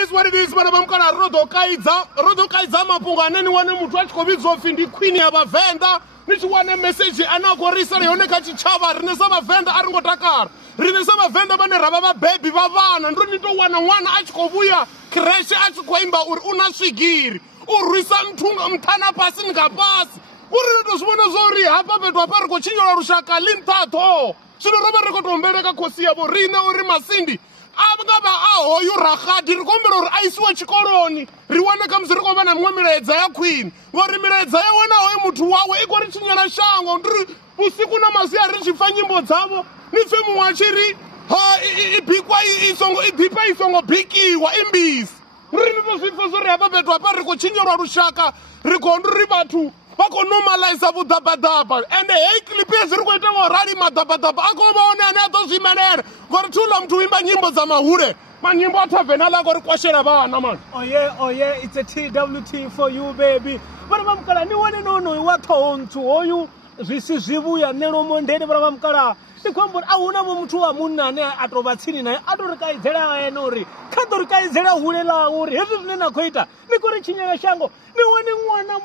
is what it is, but I'm going to Rodokaiza Mapungane, one of the Queen of a vendor. Which one message anako risale yoneka chichava rinesama venda aringotakara rinesama venda bane rababa baby vavana ndro nito wana achikovuya crash achikoimba uri unasvigiri urwisa mtunga mtana pasi ngapasi uri notozvibona zori hapa pedu apa rikochinyora rushaka lintato zvinorova rikotombereka kosi yavo rine uri masindi avangava ahoyu rahadi rikombera uri aisiwe chikoroni riwaneka muzirikova namwe miredza yaqueen ngori miredza yawonawo mutu wawe iko richinyara shango ndiri usiku namazuya richifa nyimbo dzavo nife mumwe achiri ibhipa isongo bhikiwa imbisi rinotozvitwa zori hapa pedu apa rikochinyorwa rushaka rikonduri vatu vakonomaliza vudhabhadhabha ende hei clip yezviri kuita vorari madhabhadhabha akovaone ane atozvimanera ngori tula mntu uimba nyimbo dzamahure manyimbo atavhena lako rikwashera vana mani. Oh yeah, it's a TWT for you baby. Vana vamukala ni wone nono wathontu oyu zvisi zvivuya nelomondeni vana vamukala ndikwambura auna muthu wa munna ane atovatsini naye atorikaidzela ene uri khatorikaidzela hule la uri hezvi zvine nakoita nikuri chinyaya shango niwone mwana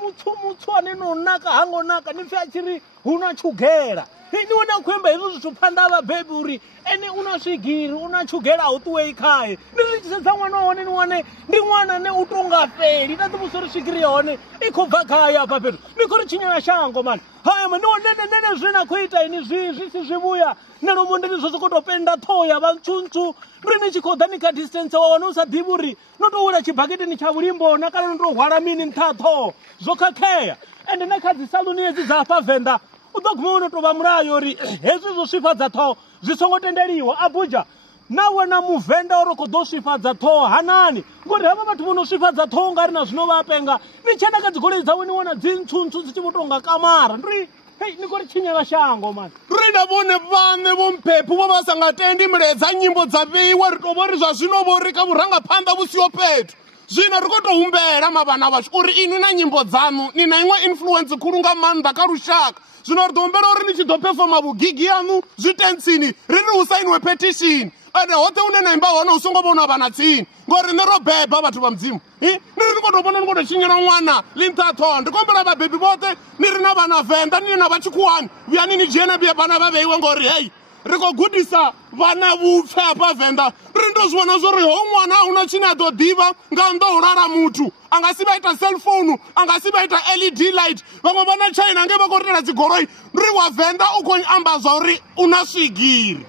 mutsu ane nonaka hangonaka nife achiri huna chugera niwone kuemba hezvi zvithu phanda va baby uri ene unasvigiri unachugera hautuwei khaye ndirichisedza mwana wone niwone ndi mwana ne utongafeli tati musori svigiri yone ikobva khaye apa pedu nikuri chinyaya shango mani haya mani nene zvine nakoita ini zvisi zvivuya nelomondeni zvose kutopenda thoya vantsuntsu rini chikodhanika distance wawana usadhivi uri notowira chibhaketini chavulimbona kana notohwara mini ntatho zvokhakheya ende nekhadzi saluni edzi dzafa venda utoguma unotova murayo uri hezwi zvosvifadza tho zvisongotenderiwa abuja nawena muvhenda urokodosvifadza tho hanani ngori hava vathu vonosvifadza tho ungari na zvinovapenga nichenakadzi golei dzavo niwona dzintsutsu dzichivotonga kamara ndiri hei nikori chinyaya shango mani rina vone vane vomphepu vo vasangatendi miredza nyimbo dzaveiwa ritovori zvazvinovorika vurangapanda vusiyo petu zvino rikotohumbera mavana vacho uri inu na nyimbo dzanu nina imwe influence kurunga manda karushaka zvino ritohumbera uri nichidopefoma vugigi yanu zvitensini riri usainwe petition ane hote unenaimba hona usongovona vana tsini ngori nerobhebha vathu va mudzimu niri nikotopona nikotochinyira mwana lintatho ndikombera vabhebi vote niri na vana venda nini na vachikuwani vuyani nijiyena biye vana vaveiwe ngori hei rikogudisa vana vupfe apa venda ri ndozvivona zori ho mwana hauna chini atodhiva ngandohurara mutu angasivaita cellphone angasivaita LED light vamwe vana china ange vakorera dzigoroi ri wa venda ukoambazva uri unasvigiri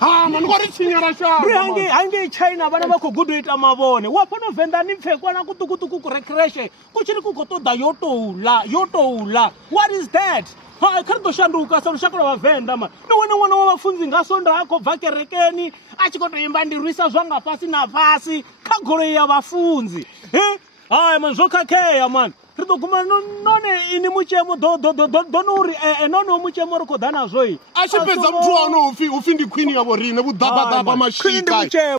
manikori chinyara hange china vana vakogudoita mavone wapano venda nipfekwana kutukutuku kurecreation kuchiri kukotoda yotoula what is that kharitoshanduka sarushaka ra vavenda ma niwone n'wana wa vafundzi ngasonda akobva kerekeni achikotoimba ndirwisa zvanga pasi na pasi khagoloi ya vafundzi haya man zvokhakheya man ritoguma none ini muchemo donori none muchemo rikodhanazvo iyi achipedza muthu wano ufi ndi queen yavo rine vudhabhadhabha mashika